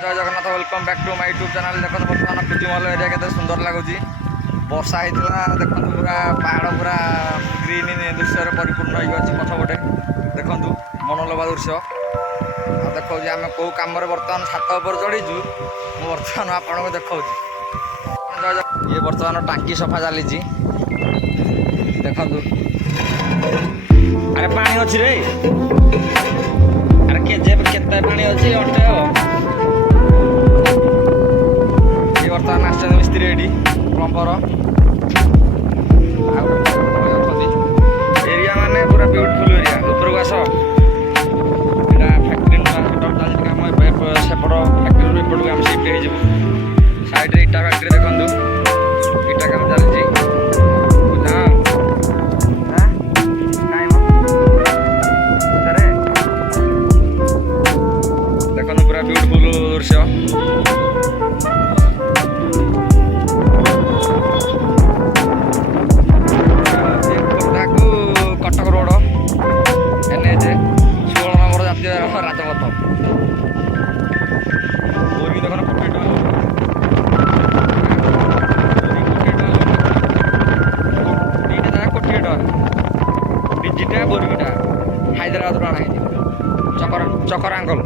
जय Jagannath welcome back to my YouTube channel. देखो बर्तमान कुजिमल एरिया के सुंदर लगुच वर्षा होता देखो पूरा पहाड़ पूरा ग्रीन दृश्य परिपूर्ण होती पछपटे देखु मनोलोभा दृश्य देखा आम कौ कम बर्तमान छात उपर चढ़ीचु बर्तमान आपको देखा ये बर्तमान टांकी सफा चली देखु अरे पानी अच्छी रे अरे केजे केते पानी अच्छी अटे बर्तमान आस मिस्त्री एटी प्लम्बर एरिया माने पूरा ब्यूटीफुल एरिया उपरको आस फैक्ट्री चलती कम सेपट फैक्ट्री एपटू आम सिफ्ट हो साइड इटा फैक्ट्री देखु इटा काम चलती देखो पूरा ब्यूटीफुल दृश्य कटक रोड एनएच 16 नंबर जातीय राजपथ बोरी देखो कोटी टका डिजिटा बोरीटा हैदराबाद आना चकर चकर आंकल